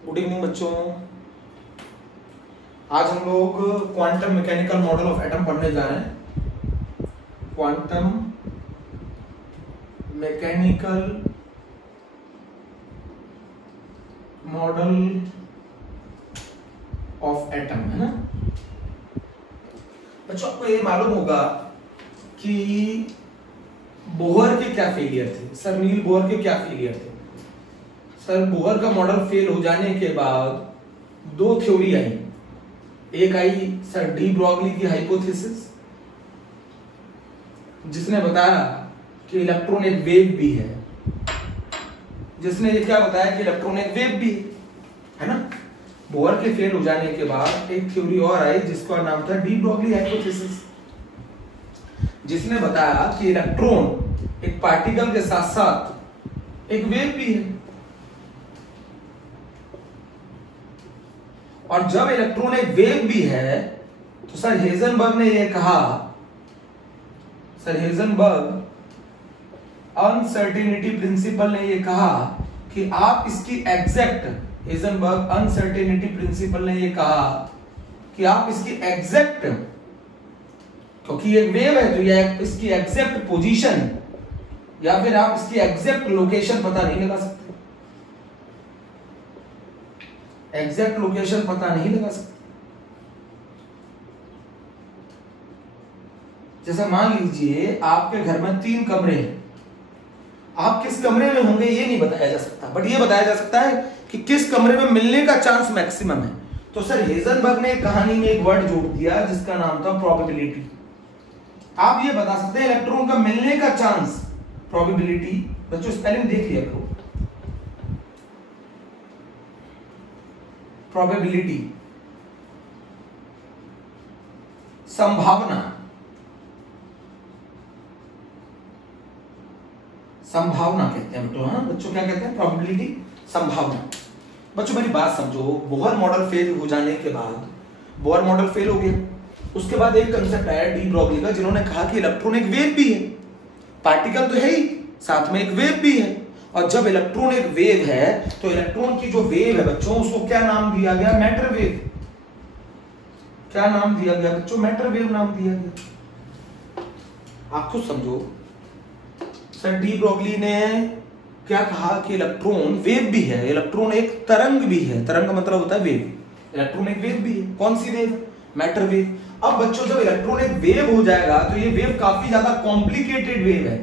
Good evening बच्चों। आज हम लोग quantum mechanical model of atom पढ़ने जा रहे हैं। Quantum mechanical model of atom, है ना बच्चों। आपको ये मालूम होगा कि बोहर के क्या फेलियर थे, सर नील बोहर के क्या फेलियर थे। सर बोहर का मॉडल फेल हो जाने के बाद दो थ्योरी आई। एक आई सर डी ब्रॉगली की हाइपोथेसिस, जिसने बताया कि इलेक्ट्रॉन एक वेव भी है, जिसने ये क्या बताया कि इलेक्ट्रॉन एक वेव भी है ना। बोहर के फेल हो जाने के बाद एक थ्योरी और आई जिसका नाम था डी ब्रॉगली हाइपोथेसिस, जिसने बताया कि इलेक्ट्रॉन एक पार्टिकल के साथ साथ एक वेव भी है। और जब इलेक्ट्रॉन एक वेव भी है तो सर हेजनबर्ग ने यह कहा, सर हेजनबर्ग अनसर्टेनिटी प्रिंसिपल ने यह कहा कि आप इसकी एग्जैक्ट, हेजनबर्ग अनसर्टेनिटी प्रिंसिपल ने यह कहा कि आप इसकी एग्जैक्ट, क्योंकि एक वेव है तो यह इसकी एग्जैक्ट पोजीशन या फिर आप इसकी एग्जैक्ट लोकेशन पता नहीं लगा सकते, एग्जैक्ट लोकेशन पता नहीं लगा सकते। जैसे मान लीजिए आपके घर में 3 कमरे हैं, आप किस कमरे में होंगे ये नहीं बताया जा सकता, बट ये बताया जा सकता है कि किस कमरे में मिलने का चांस मैक्सिमम है। तो सर हेजनबर्ग ने कहानी में एक वर्ड जोड़ दिया जिसका नाम था प्रोबेबिलिटी। आप ये बता सकते हैं इलेक्ट्रॉन का मिलने का चांस, प्रोबेबिलिटी। बच्चों स्पेलिंग देख लिया करो, प्रोबेबिलिटी संभावना, संभावना कहते हैं बच्चों। हाँ बच्चों क्या कहते हैं? प्रोबेबिलिटी, संभावना। बच्चों मेरी बात समझो, बोहर मॉडल फेल हो जाने के बाद, बोहर मॉडल फेल हो गया, उसके बाद एक कंसेप्ट आया डी ब्रॉगली का, जिन्होंने कहा कि इलेक्ट्रॉन एक वेव भी है, पार्टिकल तो है ही, साथ में एक वेव भी है। और जब इलेक्ट्रॉन एक वेव है तो इलेक्ट्रॉन की जो वेव है बच्चों, उसको क्या नाम दिया गया? Matter wave. क्या नाम दिया गया बच्चों? मैटर वेव नाम दिया गया। आप खुद समझो, सर डी ब्रॉगली ने क्या कहा कि इलेक्ट्रॉन वेव भी है, इलेक्ट्रॉन एक तरंग भी है। तरंग का मतलब होता है वेव, इलेक्ट्रॉन एक वेव भी है। कौन सी वेव? Matter wave. अब बच्चों जब इलेक्ट्रॉन एक वेव हो जाएगा तो ये वेव काफी ज्यादा कॉम्प्लिकेटेड वेव है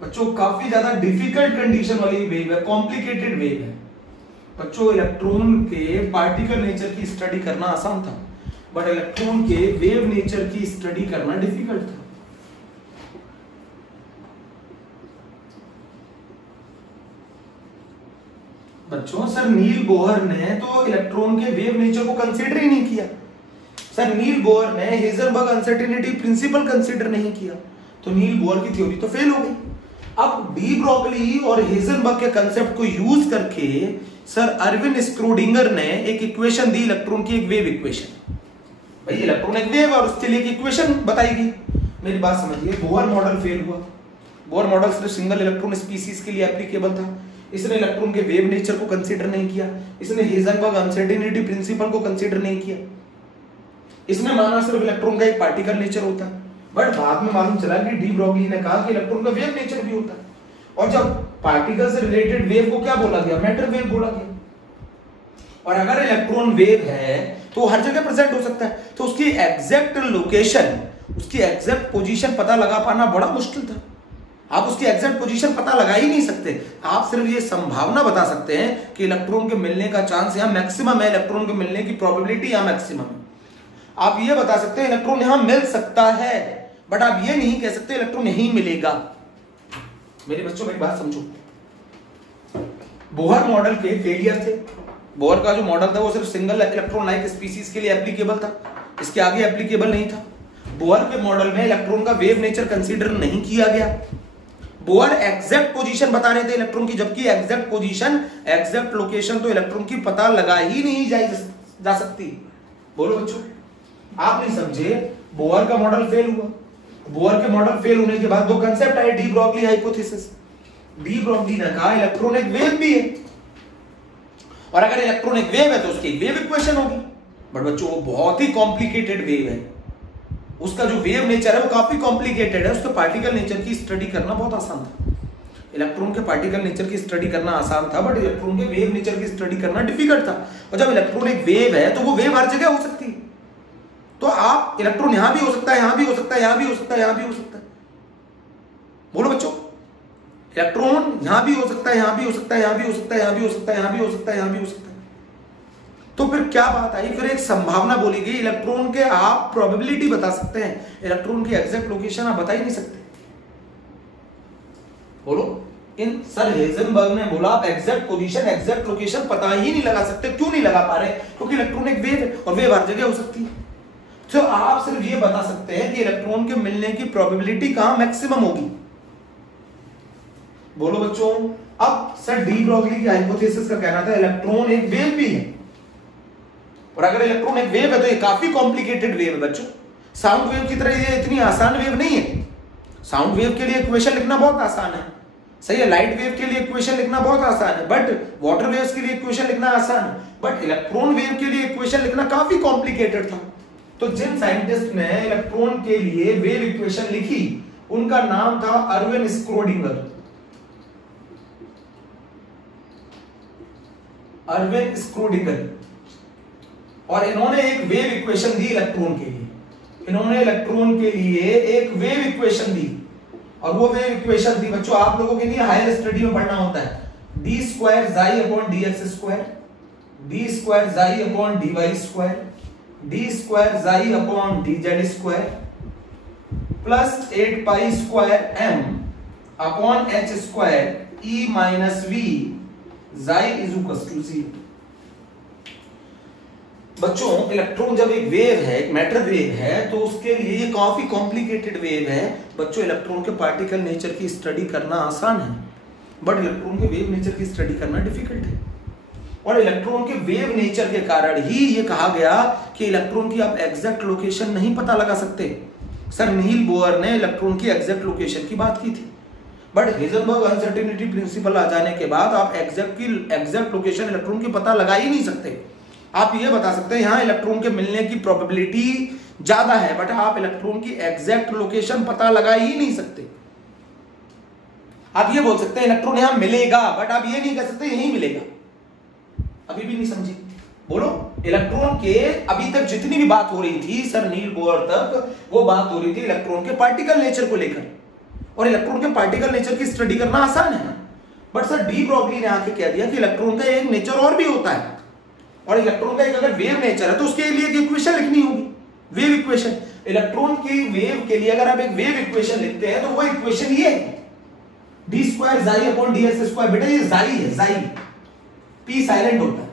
बच्चों, काफी ज्यादा डिफिकल्ट कंडीशन वाली वेव है, कॉम्प्लिकेटेड वेव है बच्चों। इलेक्ट्रॉन के पार्टिकल नेचर की स्टडी करना आसान था, बट इलेक्ट्रॉन के वेव नेचर की स्टडी करना डिफिकल्ट था। बच्चों सर नील बोहर ने तो इलेक्ट्रॉन के वेव नेचर को कंसीडर ही नहीं किया। सर नील बोहर ने हेजनबर्ग अनसर्टेनिटी प्रिंसिपल कंसीडर नहीं किया, तो नील बोहर की थ्योरी तो फेल हो गई। अब डी ब्रॉगली और हेजनबर्ग के कंसेप्ट को यूज करके सर अर्विन स्क्रोडिंगर ने एक इक्वेशन दी, इलेक्ट्रॉन की एक वेव इक्वेशन। भाई इलेक्ट्रॉन एक वेव और उसके लिए एक इक्वेशन बताई गई। मेरी बात समझिए, बोहर मॉडल फेल हुआ। बोहर मॉडल सिर्फ सिंगल इलेक्ट्रॉन स्पीसीज के लिए एप्लीकेबल था। इसने इलेक्ट्रॉन के वेव नेचर को कंसीडर नहीं किया, इसने हेजनबर्ग अनसर्टेनिटी प्रिंसिपल को कंसीडर नहीं किया, इसने माना सिर्फ इलेक्ट्रॉन का एक पार्टिकल नेचर होता है। बट बाद में मालूम चला कि डी ब्रॉगली ने कहा कि इलेक्ट्रॉन का वेव नेचर भी होता है, और जब पार्टिकल से रिलेटेड वेव को क्या बोला गया? मैटर वेव बोला गया। और अगर इलेक्ट्रॉन वेव है तो हर जगह प्रेजेंट हो सकता है, तो उसकी एग्जैक्ट लोकेशन, उसकी एग्जैक्ट पोजीशन पता लगा पाना बड़ा मुश्किल था। आप उसकी एग्जैक्ट पोजीशन पता लगा ही नहीं सकते, आप सिर्फ ये संभावना बता सकते हैं कि इलेक्ट्रॉन के मिलने का चांस यहां मैक्सिमम है, इलेक्ट्रॉन के मिलने की प्रोबेबिलिटी यहां मैक्सिमम है। आप ये बता सकते हैं इलेक्ट्रॉन यहां मिल सकता है, बट आप ये नहीं कह सकते इलेक्ट्रॉन यहीं मिलेगा। मेरे बच्चों मेरी बात समझो, बोहर मॉडल के फेलियर थे। बोहर का जो मॉडल था वो सिर्फ सिंगल इलेक्ट्रॉन लाइक स्पीसीज के लिए एप्लीकेबल था, इसके आगे एप्लीकेबल नहीं था। बोहर के मॉडल में इलेक्ट्रॉन का वेव नेचर कंसीडर नहीं किया गया। बोहर एग्जैक्ट पोजीशन बता रहे थे इलेक्ट्रॉन की, जबकि एग्जैक्ट पोजीशन, एग्जैक्ट लोकेशन तो इलेक्ट्रॉन की पता लगा ही नहीं जा सकती। बोलो बच्चों, आप नहीं समझे, बोहर का मॉडल फेल हुआ। बोहर के मॉडल फेल होने के बाद दो कंसेप्ट आए, de Broglie hypothesis. De Broglie ने कहा इलेक्ट्रॉन एक वेव भी है, और अगर इलेक्ट्रॉन एक वेव है तो उसकी वेव इक्वेशन होगी। बट बच्चों वो बहुत ही कॉम्प्लिकेटेड वेव है, उसका जो वेव नेचर है वो काफी कॉम्प्लिकेटेड है, उसके पार्टिकल नेचर की स्टडी करना बहुत आसान था। इलेक्ट्रॉन के पार्टिकल नेचर की स्टडी करना आसान था, बट इलेक्ट्रॉन के वेव नेचर की स्टडी करना डिफिकल्ट था। और जब इलेक्ट्रॉन एक वेव है तो वो वेव हर जगह हो सकती है। तो आप इलेक्ट्रॉन यहां भी हो सकता है, यहां भी हो सकता है, यहां भी हो सकता है, यहां भी हो सकता है। बोलो बच्चों, इलेक्ट्रॉन यहां भी हो सकता है, यहां भी हो सकता है, यहां भी हो सकता है, यहां भी हो सकता है, यहां भी हो सकता है, यहां भी हो सकता है। तो फिर क्या बात आई, फिर एक संभावना बोली गई। इलेक्ट्रॉन के आप प्रोबेबिलिटी बता सकते हैं, इलेक्ट्रॉन की एग्जैक्ट लोकेशन आप बता ही नहीं सकते। बोलो, इन सर हेजनबर्ग ने बोला आप एग्जैक्ट पोजीशन, एग्जैक्ट लोकेशन पता ही नहीं लगा सकते। क्यों नहीं लगा पा रहे? क्योंकि इलेक्ट्रॉन एक वेव है और वेव हर जगह हो सकती है। तो आप सिर्फ ये बता सकते हैं कि इलेक्ट्रॉन के मिलने की प्रोबेबिलिटी कहां मैक्सिमम होगी। बोलो बच्चों, अब सर डी ब्रॉगली की हाइपोथेसिस का कहना था इलेक्ट्रॉन एक वेव भी है, और अगर इलेक्ट्रॉन एक वेव है तो ये काफी कॉम्प्लिकेटेड वेव है बच्चों। साउंड वेव की तरह ये इतनी आसान वेव नहीं है। साउंड वेव के लिए इक्वेशन लिखना बहुत आसान है, सही है। लाइट वेव के लिए इक्वेशन लिखना बहुत आसान है, बट वाटर वेव्स के लिए इक्वेशन लिखना आसान है, बट इलेक्ट्रॉन वेव के लिए इक्वेशन लिखना काफी कॉम्प्लिकेटेड था। तो जिन साइंटिस्ट ने इलेक्ट्रॉन के लिए वेव इक्वेशन लिखी उनका नाम था अर्विन स्क्रोडिंगर। Irwin Schrödinger. और इन्होंने एक वेव इक्वेशन दी इलेक्ट्रॉन के लिए। इन्होंने इलेक्ट्रॉन के लिए एक वेव इक्वेशन दी, और वो वेव इक्वेशन थी बच्चों, आप लोगों के लिए हायर स्टडी में पढ़ना होता है, D square psi upon D X square, D square psi upon D Y square, D square psi upon D Z square plus 8 pi square M upon H square E minus V psi is equal to 0। बच्चों, electron जब एक wave है, एक matter wave है, तो उसके लिए ये काफी कॉम्प्लिकेटेड वेव है। बच्चों, इलेक्ट्रॉन के पार्टिकल नेचर की स्टडी करना आसान है, बट इलेक्ट्रॉन के वेव नेचर की स्टडी करना डिफिकल्ट है। और इलेक्ट्रॉन के वेव नेचर के कारण ही ये कहा गया कि इलेक्ट्रॉन की आप एग्जैक्ट लोकेशन नहीं पता लगा सकते। सर नील बोयर ने इलेक्ट्रॉन की एग्जैक्ट लोकेशन की बात की थी, बट हेजनबर्ग अनसर्टेनिटी प्रिंसिपल आ जाने के बाद आप एग्जैक्ट लोकेशन इलेक्ट्रॉन की पता लगा ही नहीं सकते। आप ये बता सकते हैं यहां इलेक्ट्रॉन के मिलने की प्रोबेबिलिटी ज्यादा है, बट आप इलेक्ट्रॉन की एग्जैक्ट लोकेशन पता लगा ही नहीं सकते। आप ये बोल सकते हैं इलेक्ट्रॉन यहां मिलेगा, बट आप ये नहीं कह सकते यहीं मिलेगा। अभी भी नहीं समझे? बोलो, इलेक्ट्रॉन के अभी तक जितनी भी बात हो रही थी सर नील बोयर तक, वो बात हो रही थी इलेक्ट्रॉन के पार्टिकल नेचर को लेकर, और इलेक्ट्रॉन के पार्टिकल नेचर की स्टडी करना आसान है। बट सर डी ब्रॉगली ने आके कह दिया कि इलेक्ट्रॉन का एक नेचर और भी होता है, और इलेक्ट्रॉन का एक अगर वेव नेचर है तो उसके लिए एक इक्वेशन लिखनी होगी, वेव इक्वेशन। इलेक्ट्रॉन की वेव के लिए अगर आप एक वेव इक्वेशन लिखते हैं तो वो इक्वेशन ये है, D square psi upon D X square. बेटा ये जाई है, जाई, पी साइलेंट होता है,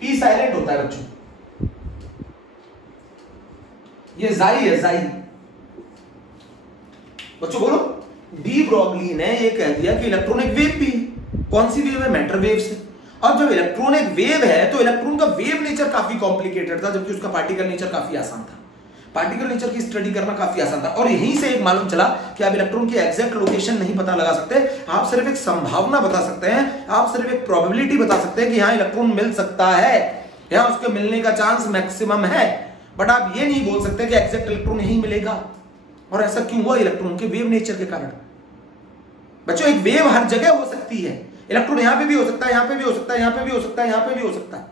पी साइलेंट होता है बच्चों, ये जाई है, जाई। बच्चों बोलो, डी ब्रॉगली ने ये कह दिया कि इलेक्ट्रॉन एक वेव भी है। कौन सी वेव है? मैटर वेव से। अब जब इलेक्ट्रॉन एक वेव है तो इलेक्ट्रॉन का वेव नेचर काफी कॉम्प्लिकेटेड था, जबकि उसका पार्टिकल नेचर काफी आसान था। पार्टिकल नेचर की स्टडी करना काफी आसान था, और यहीं से एक मालूम चला कि आप इलेक्ट्रॉन की एग्जैक्ट लोकेशन नहीं पता लगा सकते। आप सिर्फ एक संभावना बता सकते हैं, आप सिर्फ एक प्रोबेबिलिटी बता सकते हैं कि यहां इलेक्ट्रॉन मिल सकता है, यहां उसके मिलने का चांस मैक्सिमम है, बट आप ये नहीं बोल सकते कि एग्जैक्ट इलेक्ट्रॉन यहीं मिलेगा। और ऐसा क्यों हुआ? इलेक्ट्रॉन के वेव नेचर के कारण। बच्चों, एक वेव हर जगह हो सकती है, इलेक्ट्रॉन यहां पे भी हो सकता है, यहां पे भी हो सकता है, यहां पे भी हो सकता है, यहां पे भी हो सकता है।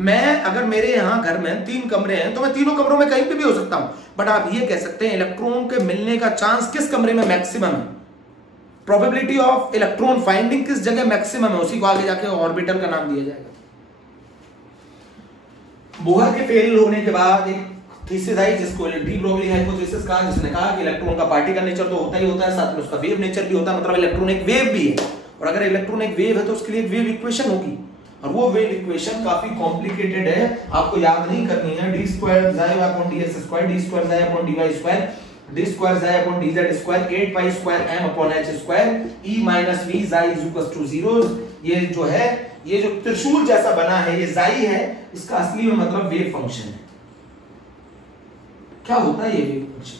मैं अगर मेरे यहां घर में 3 कमरे हैं तो मैं तीनों कमरों में कहीं पे भी हो सकता हूं, बट आप ये कह सकते हैं इलेक्ट्रॉन के मिलने का चांस किस कमरे में मैक्सिमम है, प्रोबेबिलिटी ऑफ इलेक्ट्रॉन फाइंडिंग किस जगह मैक्सिमम है, उसी को आगे जाके ऑर्बिटल का नाम दिया जाएगा। बोहर के फेल होने के बाद एक थीसिस आई जिसको डी ब्रॉगली हाइपोथेसिस कहा, जिसने कहा कि इलेक्ट्रॉन का पार्टिकल नेचर तो होता ही होता है, साथ में उसका वेव नेचर भी होता है, मतलब इलेक्ट्रॉन एक वेव भी है, और अगर इलेक्ट्रॉन एक वेव है तो उसके लिए एक वेव इक्वेशन होगी, और वो वेव इक्वेशन काफी कॉम्प्लिकेटेड है, आपको याद नहीं करनी है। D square psi upon D X square, D square psi upon D Y square, D square psi upon D Z square, 8 pi square M upon H square, E minus V psi is equal to 0। ये जो है, ये जो त्रिशूल जैसा बना है, ये जाई है, इसका असली में मतलब वेव फंक्शन है। क्या होता है ये वेव फंक्शन?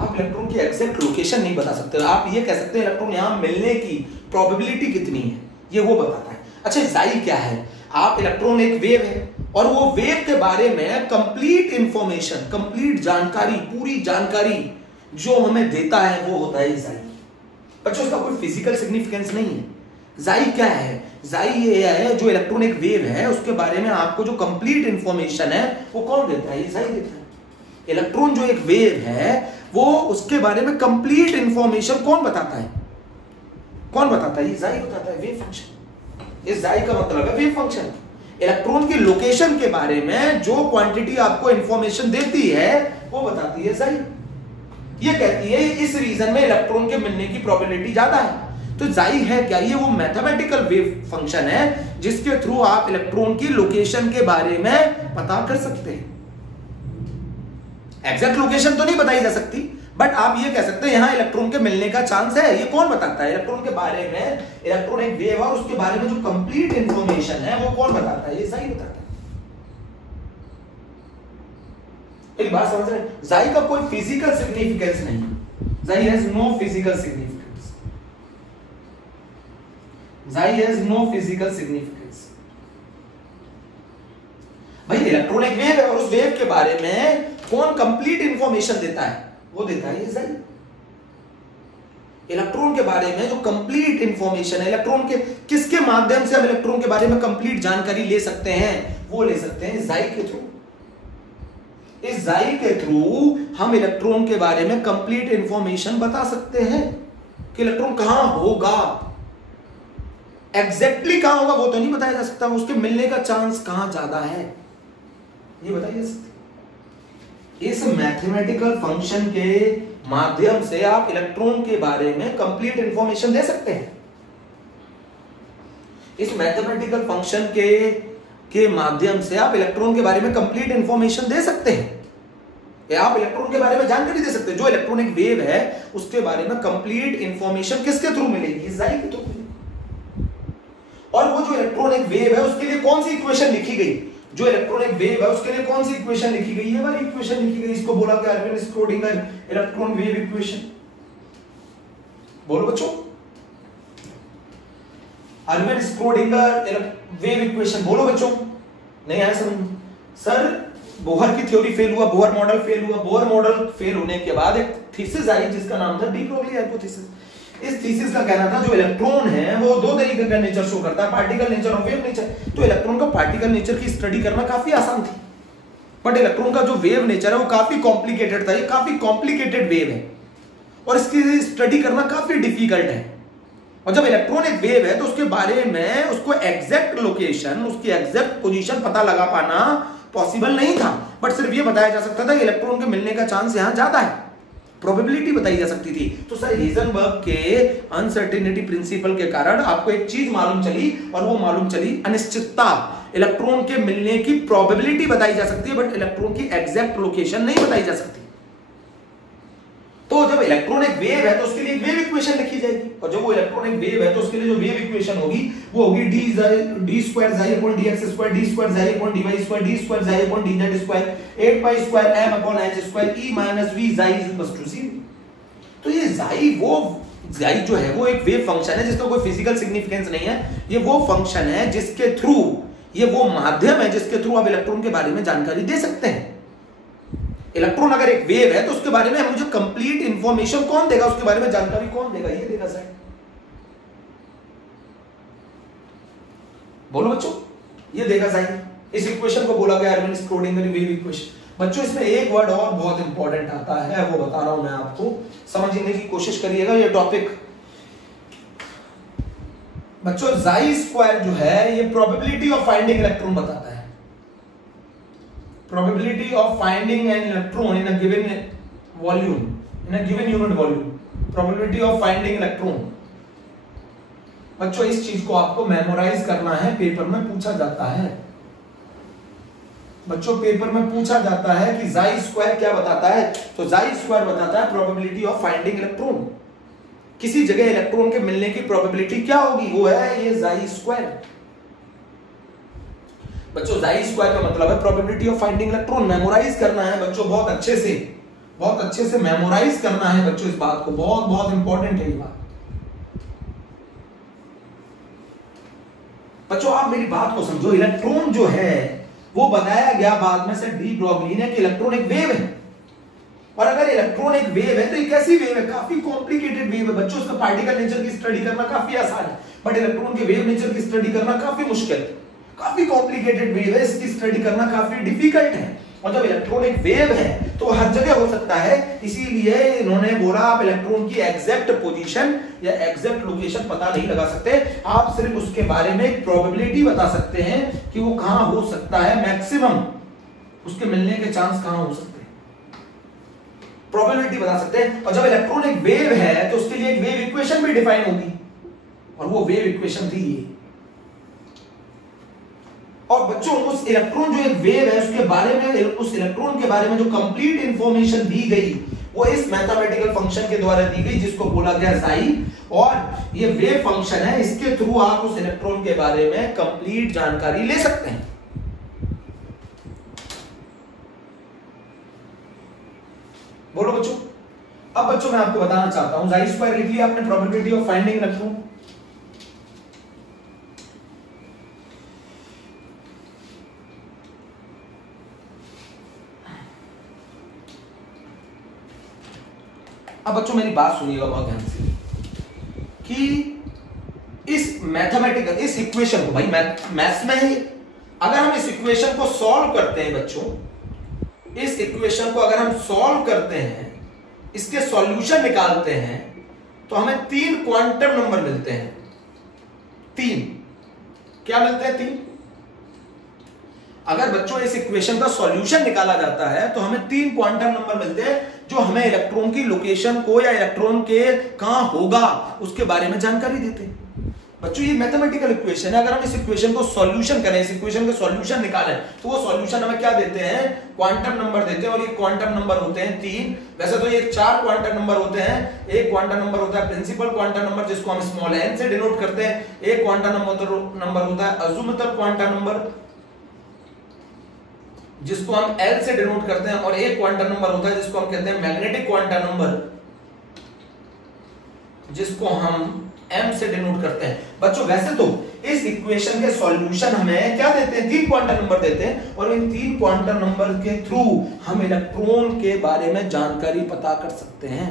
आप इलेक्ट्रॉन की एग्जैक्ट लोकेशन नहीं बता सकते, आप ये कह सकते हैं इलेक्ट्रॉन यहां मिलने की प्रोबेबिलिटी कितनी है, ये वो बताता है। अच्छा जाई क्या है, आप इलेक्ट्रॉन एक वेव है और वो वेव के बारे में कंप्लीट इंफॉर्मेशन, कंप्लीट जानकारी, पूरी जानकारी जो हमें देता है वो होता है जाई। बच्चों इसका कोई फिजिकल सिग्निफिकेंस नहीं है। जाई क्या है, जाई ये है जो इलेक्ट्रॉन एक वेव है उसके बारे में आपको जो कंप्लीट इंफॉर्मेशन है वो कौन देता है, जाई देता है। इलेक्ट्रॉन जो एक वेव है वो उसके बारे में कंप्लीट इंफॉर्मेशन कौन बताता है, कौन बताता है, ये जाई बताता है, वेव फंक्शन। इस जाई का मतलब है वेव फंक्शन। इलेक्ट्रॉन की लोकेशन के बारे में जो क्वांटिटी आपको इंफॉर्मेशन देती है वो बताती है जाई। ये कहती है इस रीजन में इलेक्ट्रॉन के मिलने की प्रोबेबिलिटी ज्यादा है। तो जाई है क्या, ये वो मैथमेटिकल वेव फंक्शन है जिसके थ्रू आप इलेक्ट्रॉन की लोकेशन के बारे में पता कर सकते हैं। एग्जैक्ट लोकेशन तो नहीं बताई जा सकती, बट आप ये कह सकते हैं यहां इलेक्ट्रॉन के मिलने का चांस है। ये कौन बताता है, इलेक्ट्रॉन के बारे में, इलेक्ट्रॉन एक वेव और उसके बारे में जो कंप्लीट इंफॉर्मेशन है वो कौन बताता है, ये जाई बताता है। एक बात समझ रहे हैं, जाई का कोई फिजिकल सिग्निफिकेंस नहीं, जाई हैज नो फिजिकल सिग्निफिकेंस, जाई हैज नो फिजिकल सिग्निफिकेंस। भाई इलेक्ट्रॉन एक वेव है और उस वेव के बारे में कौन कंप्लीट इंफॉर्मेशन देता है, वो देता है ये जाई। इलेक्ट्रॉन के बारे में जो कंप्लीट इंफॉर्मेशन है, इलेक्ट्रॉन के किसके माध्यम से हम इलेक्ट्रॉन के बारे में कंप्लीट जानकारी ले सकते हैं, वो ले सकते हैं जाई के थ्रू। इस जाई के थ्रू हम इलेक्ट्रॉन के बारे में कंप्लीट इंफॉर्मेशन बता सकते हैं कि इलेक्ट्रॉन कहां होगा, एग्जैक्टली कहां होगा वो तो नहीं बताया जा सकता, उसके मिलने का चांस कहां ज्यादा है ये बताइए जा सकते। इस मैथमेटिकल फंक्शन के माध्यम से आप इलेक्ट्रॉन के बारे में कंप्लीट इंफॉर्मेशन दे सकते हैं। इस मैथमेटिकल फंक्शन के माध्यम से आप इलेक्ट्रॉन के बारे में कंप्लीट इंफॉर्मेशन दे सकते हैं, या आप इलेक्ट्रॉन के बारे में जानकारी दे सकते हैं। जो इलेक्ट्रॉनिक वेव है उसके बारे में कंप्लीट इंफॉर्मेशन किसके थ्रू मिलेगी, जाई के थ्रू मिलेगी। और वो जो इलेक्ट्रॉनिक वेव है उसके लिए कौन सी इक्वेशन लिखी गई, जो इलेक्ट्रॉनिक वेव है उसके लिए कौन सी इक्वेशन लिखी गई, ये वाली इक्वेशन लिखी गई, इसको बोला गया Irwin Schrödinger electron wave equation. बोलो बच्चों, अर्विन स्क्रोडिंगर वेव इक्वेशन बोलो बच्चों। नहीं आया समझ सर, बोहर की थ्योरी फेल हुआ, बोहर मॉडल फेल हुआ। बोहर मॉडल फेल होने के बाद एक थीसिस आई जिसका नाम था डी ब्रोगली हाइपोथेसिस। इस थीसिस का कहना था जो इलेक्ट्रॉन है वो दो तरीके का नेचर शो करता है, पार्टिकल नेचर और वेव नेचर। तो इलेक्ट्रॉन का पार्टिकल नेचर की स्टडी करना काफी आसान थी, बट इलेक्ट्रॉन का जो वेव नेचर है वो काफी कॉम्प्लिकेटेड था। ये काफी कॉम्प्लिकेटेड वेव है और इसकी स्टडी करना काफी डिफिकल्ट है। और जब इलेक्ट्रॉन एक वेव है तो उसके बारे में उसको एग्जैक्ट लोकेशन, उसकी एग्जैक्ट पोजीशन पता लगा पाना पॉसिबल नहीं था, बट सिर्फ ये बताया जा सकता था कि इलेक्ट्रॉन के मिलने का चांस यहां ज्यादा है, प्रोबेबिलिटी बताई जा सकती थी। तो सर हेजनबर्ग के अनसर्टेनिटी प्रिंसिपल के कारण आपको एक चीज मालूम चली, और वो मालूम चली अनिश्चितता। इलेक्ट्रॉन के मिलने की प्रोबेबिलिटी बताई जा सकती है बट इलेक्ट्रॉन की एग्जैक्ट लोकेशन नहीं बताई जा सकती। तो जब इलेक्ट्रॉन एक वेव है तो उसके लिए एक वेव इक्वेशन लिखी जाएगी, और जब वो इलेक्ट्रॉन एक वेव है तो उसके लिए जो वेव इक्वेशन होगी वो होगी D square psi upon dx square, D square psi upon dy square, D square psi upon dz square, 8 pi square m upon h square e minus v psi is equal to 0। तो ये जाई जो है वो एक wave function है जिसका कोई फिजिकल सिग्निफिकेंस नहीं है। ये वो फंक्शन है जिसके थ्रू, ये वो माध्यम है जिसके थ्रू आप इलेक्ट्रॉन के बारे में जानकारी दे सकते हैं। इलेक्ट्रॉन अगर एक वेव है तो उसके बारे में मुझे कंप्लीट इंफॉर्मेशन कौन देगा, उसके बारे में जानकारी कौन देगा, ये देगा सर। बोलो बच्चों, ये देगा सर। इस इक्वेशन को बोला गया अर्विन स्क्रोडिंगर वेव इक्वेशन। बच्चों इसमें एक वर्ड और बहुत इंपॉर्टेंट आता है, वो बता रहा हूं मैं आपको, समझने की कोशिश करिएगा ये टॉपिक। बच्चों जाई स्क्वायर जो है ये प्रोबेबिलिटी ऑफ फाइंडिंग इलेक्ट्रॉन बताता है। probability of finding an electron in a given volume, in a given unit volume, probability of finding electron। बच्चों इस चीज को आपको मेमोराइज करना है, पेपर में पूछा जाता है। बच्चों पेपर में पूछा जाता है कि जाई स्क्वायर क्या बताता है, तो जाई स्क्वायर बताता है प्रोबेबिलिटी ऑफ फाइंडिंग इलेक्ट्रॉन। किसी जगह इलेक्ट्रॉन के मिलने की प्रोबेबिलिटी क्या होगी, वो है ये जाई स्क्वायर। बच्चों जाई स्क्वायर का मतलब है probability of finding electron. Memorize करना है बच्चों बहुत अच्छे से, बहुत अच्छे से मेमोराइज करना है बच्चों इस बात को, बहुत बहुत इंपॉर्टेंट है ये बात। बच्चों आप मेरी बात को समझो, इलेक्ट्रॉन जो है वो बताया गया बाद में से डी ब्रॉगली ने कि इलेक्ट्रॉन एक वेव है। और अगर इलेक्ट्रॉन एक वेव है तो एक कैसी वेव है, काफी कॉम्प्लिकेटेड वेव है बच्चों। उसका पार्टिकल नेचर की स्टडी करना काफी आसान है, बट इलेक्ट्रॉन के वेव नेचर की स्टडी करना काफी मुश्किल है, काफी कॉम्प्लिकेटेड वेव है, इसकी स्टडी करना काफी डिफिकल्ट है। और जब इलेक्ट्रॉन एक वेव है तो हर जगह हो सकता है, इसीलिए इन्होंने बोला आप इलेक्ट्रॉन की एग्जैक्ट पोजीशन या एग्जैक्ट लोकेशन पता नहीं लगा सकते, आप सिर्फ उसके बारे में एक प्रोबेबिलिटी बता सकते हैं कि वो कहां हो सकता है, मैक्सिमम उसके मिलने के चांस कहां हो सकते हैं, प्रोबेबिलिटी बता सकते हैं। और जब इलेक्ट्रॉन एक वेव है तो उसके लिए एक वेव इक्वेशन भी डिफाइन होगी, और वो वेव इक्वेशन थी ये। और बच्चों उस इलेक्ट्रॉन जो एक वेव है उसके बारे में, उस इलेक्ट्रॉन के बारे में जो कंप्लीट इंफॉर्मेशन दी गई वो इस मैथमेटिकल फंक्शन के द्वारा दी गई जिसको बोला गया साई। और ये वेव फंक्शन है, इसके थ्रू आप उस इलेक्ट्रॉन के बारे में कंप्लीट जानकारी ले सकते हैं। बोलो बच्चों। अब बच्चों मैं आपको बताना चाहता हूं, जाई स्क्वायर लिख लिया आपने, प्रोबेबिलिटी ऑफ फाइंडिंग इलेक्ट्रॉन। अब बच्चों मेरी बात सुनिएगा बहुत ध्यान से कि इस मैथमेटिकल इस इक्वेशन को, भाई मैथ्स में है, अगर हम इस इक्वेशन को सॉल्व करते हैं बच्चों, इस इक्वेशन को अगर हम सॉल्व करते हैं, इसके सॉल्यूशन निकालते हैं, तो हमें 3 क्वांटम नंबर मिलते हैं। 3 क्या मिलते हैं? 3। अगर बच्चों इस इक्वेशन का सॉल्यूशन निकाला जाता है तो हमें 3 क्वांटम नंबर मिलते हैं जो हमें इलेक्ट्रॉन की लोकेशन को या इलेक्ट्रॉन के कहां होगा उसके बारे में जानकारी देते हैं। बच्चों ये मैथमेटिकल इक्वेशन है, अगर हम इस इक्वेशन को सॉल्यूशन करें, इस इक्वेशन के सॉल्यूशन निकालें, तो वो सॉल्यूशन हमें क्या देते हैं? क्वांटम नंबर देते हैं। और ये क्वांटम नंबर होते हैं 3। वैसे तो ये 4 क्वांटम नंबर होते हैं। एक क्वांटम नंबर होता है प्रिंसिपल क्वांटम नंबर जिसको हम स्मॉल n से डिनोट करते हैं। एक क्वांटम नंबर होता है अज़ूमुथल क्वांटम नंबर जिसको हम L से डिनोट करते हैं। और एक क्वांटम नंबर होता है जिसको हम कहते हैं मैग्नेटिक क्वांटम नंबर जिसको हम M से डिनोट करते हैं। बच्चों वैसे तो इस इक्वेशन के सॉल्यूशन हमें क्या देते हैं? 3 क्वांटम नंबर देते हैं। और इन 3 क्वांटम नंबर के थ्रू हम इलेक्ट्रॉन के बारे में जानकारी पता कर सकते हैं।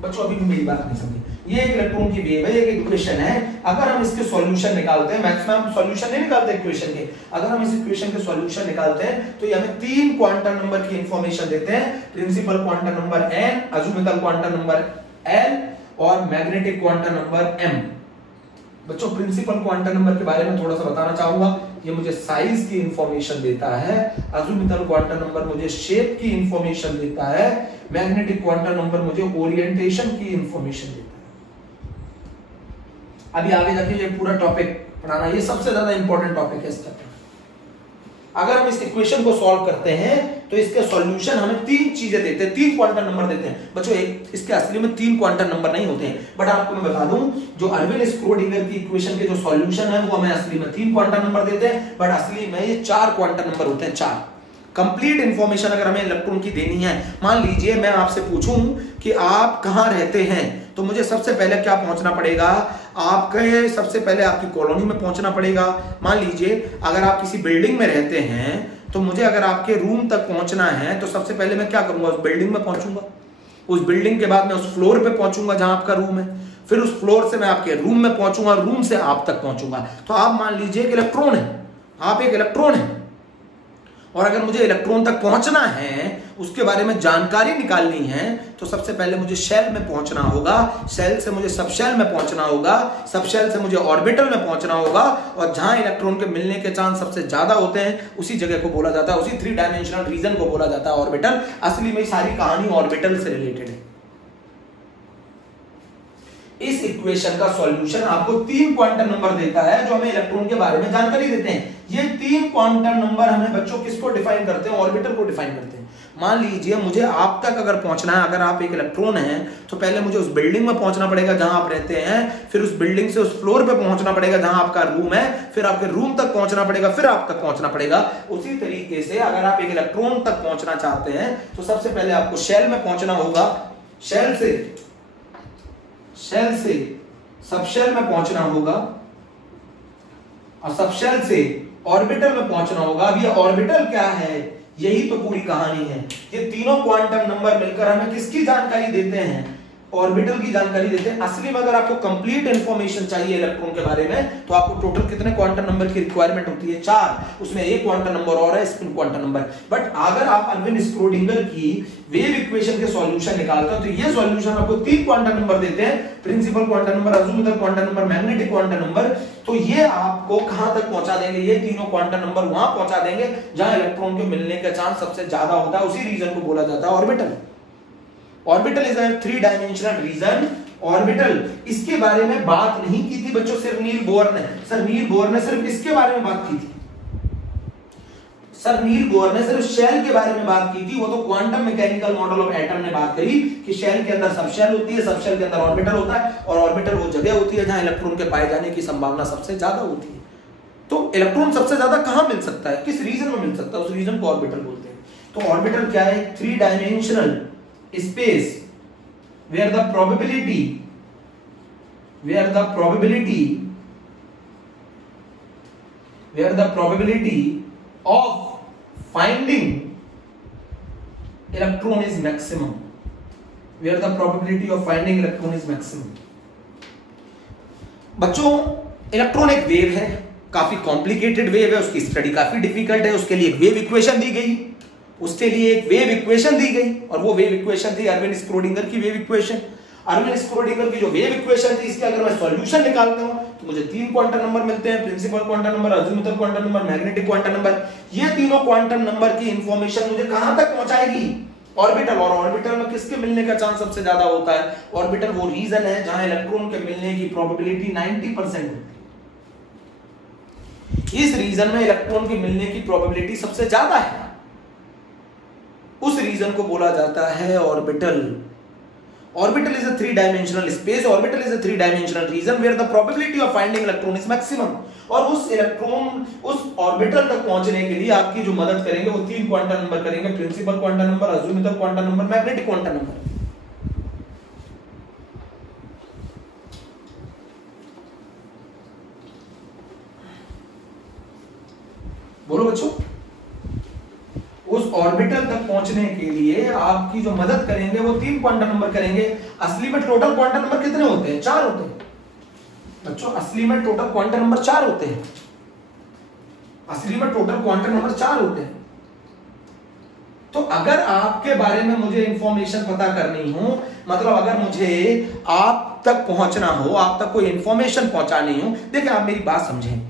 बच्चों अभी मेरी बात नहीं समझे, ये एक इलेक्ट्रॉन की वेव है, ये एक इक्वेशन है। अगर हम इसके सॉल्यूशन निकालते हैं, मैक्सिमम सॉल्यूशन नहीं निकालते इक्वेशन के, अगर हम इस इक्वेशन के सॉल्यूशन निकालते हैं तो ये हमें 3 क्वांटम नंबर की इंफॉर्मेशन देते हैं। Principal quantum number n, azimuthal quantum number L और मैग्नेटिक क्वांटम नंबर M। बच्चों प्रिंसिपल क्वांटम नंबर के बारे में थोड़ा सा बताना चाहूंगा। ये मुझे साइज की इंफॉर्मेशन देता है। अज़ूमुथल क्वांटम नंबर मुझे शेप की इंफॉर्मेशन देता है। मैग्नेटिक क्वांटम नंबर मुझे ओरिएंटेशन की इंफॉर्मेशन देता है। अभी आगे जाके ये पूरा टॉपिक पढ़ाना, ये सबसे ज्यादा इंपॉर्टेंट टॉपिक है इस चैप्टर। अगर हम इस इक्वेशन को सॉल्व करते हैं तो इसके सॉल्यूशन हमें 3 चीजें देते हैं, 3 क्वांटम नंबर देते हैं। बच्चों इसके असली में 3 क्वांटम नंबर नहीं होते हैं, बट आपको मैं बता दूं जो अरविंद स्क्रोडिंगर की इक्वेशन के जो सॉल्यूशन है वो हमें असली में 3 क्वांटम नंबर देते हैं, बट असली में ये 4 क्वांटम नंबर होते हैं। 4 कंप्लीट इंफॉर्मेशन अगर हमें इलेक्ट्रॉन की देनी है, मान लीजिए मैं आपसे पूछूं कि आप कहां रहते हैं, तो मुझे सबसे पहले क्या पहुंचना पड़ेगा? आपके सबसे पहले आपकी कॉलोनी में पहुंचना पड़ेगा। मान लीजिए अगर आप किसी बिल्डिंग में रहते हैं तो मुझे अगर आपके रूम तक पहुंचना है तो सबसे पहले मैं क्या करूंगा? उस बिल्डिंग में पहुंचूंगा। उस बिल्डिंग के बाद मैं उस फ्लोर पे पहुंचूंगा जहां आपका रूम है, फिर उस फ्लोर से मैं आपके रूम में पहुंचूंगा, रूम से आप तक पहुंचूंगा। तो आप मान लीजिए एक इलेक्ट्रॉन है, आप एक इलेक्ट्रॉन है, और अगर मुझे इलेक्ट्रॉन तक पहुंचना है, उसके बारे में जानकारी निकालनी है, तो सबसे पहले मुझे शेल में पहुंचना होगा, शेल से मुझे सबशेल में पहुंचना होगा, सबशेल से मुझे ऑर्बिटल में पहुंचना होगा, और जहां इलेक्ट्रॉन के मिलने के चांस सबसे ज्यादा होते हैं उसी जगह को बोला जाता है, उसी 3 डायमेंशनल रीजन को बोला जाता है ऑर्बिटल। असली में सारी कहानी ऑर्बिटल से रिलेटेड है। इस इक्वेशन का सॉल्यूशन आपको 3 क्वांटम नंबर देता है जो हमें इलेक्ट्रॉन के बारे में जानकारी देते हैं। ये 3 क्वांटम नंबर हमें बच्चों किसको डिफाइन करते हैं? ऑर्बिटल को डिफाइन करते हैं। मान लीजिए मुझे आप तक अगर पहुंचना है, अगर आप एक इलेक्ट्रॉन हैं तो पहले मुझे उस बिल्डिंग में पहुंचना पड़ेगा जहां आप रहते हैं, फिर उस बिल्डिंग से उस फ्लोर पे पहुंचना पड़ेगा जहां आपका रूम है, फिर आपके रूम तक पहुंचना पड़ेगा, फिर आप तक पहुंचना पड़ेगा। उसी तरीके से अगर आप एक इलेक्ट्रॉन तक पहुंचना चाहते हैं तो सबसे पहले आपको शेल में पहुंचना होगा, शेल से सबशेल में पहुंचना होगा, और सबशेल से ऑर्बिटल में पहुंचना होगा। अब ये ऑर्बिटल क्या है? यही तो पूरी कहानी है। ये तीनों क्वांटम नंबर मिलकर हमें किसकी जानकारी देते हैं? ऑर्बिटल की जानकारी देते हैं। असली में अगर आपको कंप्लीट इंफॉर्मेशन चाहिए इलेक्ट्रॉन के बारे में तो आपको टोटल कितने क्वांटम नंबर की रिक्वायरमेंट होती है? 4। उसमें एक क्वांटम नंबर और है, स्पिन क्वांटम नंबर। बट अगर आप अरविंद स्क्रोडिंगर की वेव इक्वेशन के सॉल्यूशन निकालते हो तो ये सॉल्यूशन आपको 3 क्वांटम नंबर देते हैं, principal quantum number, azimuthal quantum number, magnetic quantum number. तो ये आपको कहां तक पहुंचा देंगे? ये तीनों क्वांटम नंबर वहां पहुंचा देंगे जहां इलेक्ट्रॉन के मिलने का चांस सबसे ज्यादा होता है। उसी रीजन को बोला जाता है orbital. Orbital is a 3 dimensional region. Orbital, इसके बारे में बात नहीं की थी बच्चों सिर्फ नील बोर ने। सर नील बोर ने सिर्फ इसके बारे में बात की थी। सर नील बोर ने सिर्फ शेल के बारे में बात की थी। वो तो quantum mechanical model of atom ने बात करी कि शेल के अंदर सबशेल होती है, सबशेल के अंदर ऑर्बिटल होता है, और ऑर्बिटल वो जगह होती है जहां इलेक्ट्रॉन के पाए जाने की संभावना सबसे ज्यादा होती है। तो इलेक्ट्रॉन सबसे ज्यादा कहां मिल सकता है? किस रीजन में मिल सकता है? उस रीजन को ऑर्बिटल बोलते हैं। तो ऑर्बिटल क्या है? 3 dimensional space where the probability of finding electron is maximum. बच्चों इलेक्ट्रॉन एक वेव है, काफी कॉम्प्लिकेटेड वेव है, उसकी स्टडी काफी डिफिकल्ट है। उसके लिए एक वेव इक्वेशन दी गई, और वो वेव इक्वेशन थी अरविंद स्क्रोडिंगर की वेव इक्वेशन। अरविंद स्क्रोडिंगर की जो वेव इक्वेशन थी, इसके अगर मैं सॉल्यूशन निकालता हूं तो मुझे 3 क्वांटम नंबर मिलते हैं, principal quantum number, azimuthal quantum number, magnetic quantum number. ये तीनों क्वांटम नंबर की इंफॉर्मेशन मुझे कहां तक पहुंचाएगी? ऑर्बिटल। और ऑर्बिटल में किसके मिलने का चांस सबसे ज्यादा होता है? ऑर्बिटल वो रीजन है जहां इलेक्ट्रॉन के मिलने की प्रोबेबिलिटी 90% होती है। इस रीजन में इलेक्ट्रॉन के मिलने की प्रोबेबिलिटी सबसे ज्यादा है, उस रीजन को बोला जाता है orbital. Orbital is a 3 dimensional space, orbital is a 3 dimensional region where the probability of finding electron is maximum. और उस इलेक्ट्रॉन उस ऑर्बिटल तक पहुंचने के लिए आपकी जो मदद करेंगे वो 3 क्वांटम नंबर करेंगे, principal quantum number, azimuthal quantum number, magnetic quantum number. बोलो बच्चों, उस ऑर्बिटल तक पहुंचने के लिए आपकी जो मदद करेंगे वो 3 क्वांटम नंबर करेंगे। असली में टोटल क्वांटम नंबर कितने होते हैं? 4 होते हैं बच्चों। असली में टोटल क्वांटम नंबर 4 होते हैं। तो अगर आपके बारे में मुझे इंफॉर्मेशन पता करनी हो, मतलब अगर मुझे आप तक पहुंचना हो, आप तक कोई इंफॉर्मेशन पहुंचानी हो, देखिए आप मेरी बात समझें,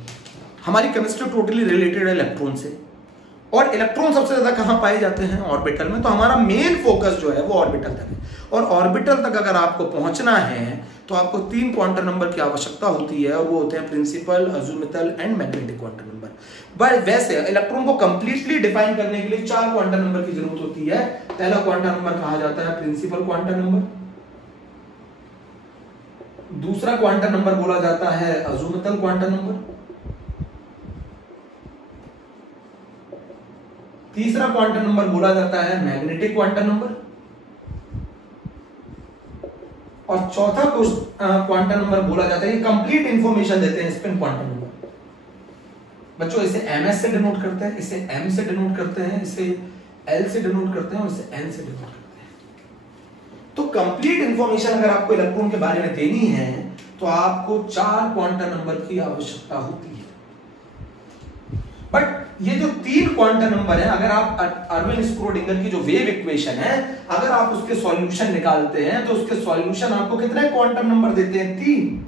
हमारी केमिस्ट्री टोटली रिलेटेड है इलेक्ट्रॉन से, और इलेक्ट्रॉन सबसे ज्यादा कहां पाए जाते हैं? ऑर्बिटल में। तो हमारा मेन फोकस जो है वो ऑर्बिटल तक है, और ऑर्बिटल तक अगर आपको पहुंचना है तो आपको 3 क्वांटम नंबर की आवश्यकता होती है, और वो होते हैं principal, azimuthal and magnetic quantum number. But वैसे इलेक्ट्रॉन को कंप्लीटली डिफाइन करने के लिए 4 क्वांटम नंबर की जरूरत होती है। पहला क्वांटम नंबर कहा जाता है प्रिंसिपल क्वांटम नंबर, दूसरा क्वांटम नंबर बोला जाता है अज़ीमुथल क्वांटम नंबर, तीसरा क्वांटम नंबर बोला जाता है मैग्नेटिक क्वांटम नंबर, और चौथा क्वांटम नंबर बोला जाता है, ये कंप्लीट इंफॉर्मेशन देते हैं, स्पिन क्वांटम नंबर। बच्चों इसे ms से डिनोट करते हैं, इसे m से डिनोट करते हैं, इसे l से डिनोट करते हैं, और इसे n से डिनोट करते हैं। तो कंप्लीट इंफॉर्मेशन अगर आपको इलेक्ट्रॉन के बारे में देनी है तो आपको 4 क्वांटम नंबर की आवश्यकता होती है। बट ये जो 3 क्वांटम नंबर है, अगर आप अरविंद स्क्रोडिंगर की जो वेव इक्वेशन है, अगर आप उसके सॉल्यूशन निकालते हैं तो उसके सॉल्यूशन आपको कितने क्वांटम नंबर देते हैं? 3।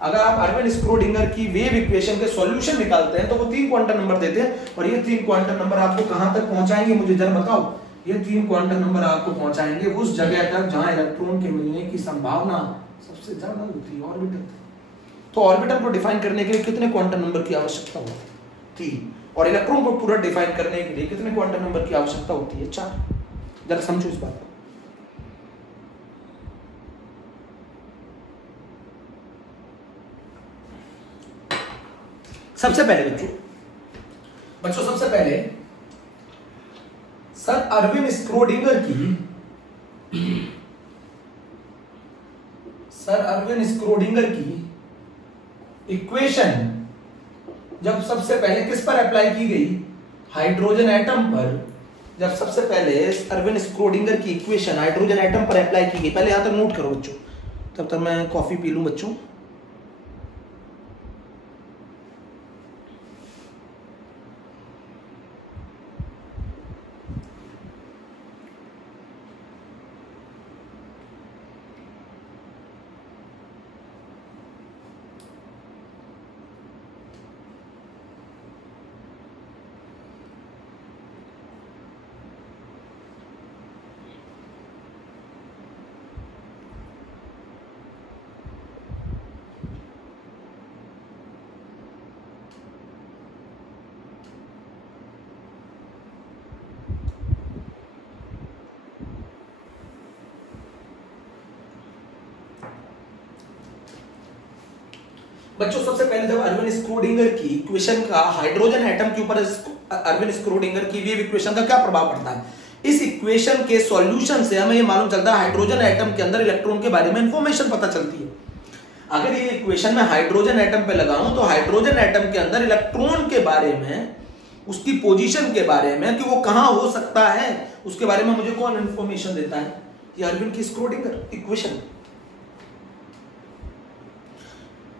अगर आप अरविंद स्क्रोडिंगर की वेव इक्वेशन के सॉल्यूशन निकालते हैं तो वो 3 क्वांटम नंबर देते हैं, और ये 3 क्वांटम नंबर आपको कहां तक पहुंचाएंगे? मुझे जरा बताओ। ये 3 क्वांटम नंबर आपको पहुंचाएंगे उस जगह तक जहां इलेक्ट्रॉन के मिलने की संभावना सबसे ज्यादा होती है ऑर्बिटल। तो ऑर्बिटल को डिफाइन करने के लिए कितने क्वांटम नंबर की आवश्यकता होती है? 3। और इलेक्ट्रॉन को पूरा डिफाइन करने के लिए कितने क्वांटम नंबर की आवश्यकता होती है? 4। जरा समझो इस बात को। सबसे पहले बच्चों सबसे पहले सर अरविंद स्क्रोडिंगर की इक्वेशन जब सबसे पहले किस पर अप्लाई की गई? हाइड्रोजन एटम पर। जब सबसे पहले अरविंद स्क्रोडिंगर की इक्वेशन हाइड्रोजन एटम पर अप्लाई की गई, पहले यहां तक नोट करो बच्चों, तब तक मैं कॉफी पी लूं बच्चों। बच्चों सबसे पहले जब अरविंद स्क्रोडिंगर की इक्वेशन का हाइड्रोजन एटम के ऊपर अरविंद स्क्रोडिंगर की वेव इक्वेशन का क्या प्रभाव पड़ता है? इस इक्वेशन के सॉल्यूशन से हमें ये मालूम चलता है हाइड्रोजन एटम के अंदर इलेक्ट्रॉन के बारे में इंफॉर्मेशन पता चलती है। अगर ये इक्वेशन में हाइड्रोजन एटम पे लगाऊं तो हाइड्रोजन एटम के अंदर इलेक्ट्रॉन के बारे में, उसकी पोजीशन के बारे में कि वो कहां हो सकता है, उसके बारे में मुझे कौन इंफॉर्मेशन देता है? ये अरविंद की स्क्रोडिंगर इक्वेशन।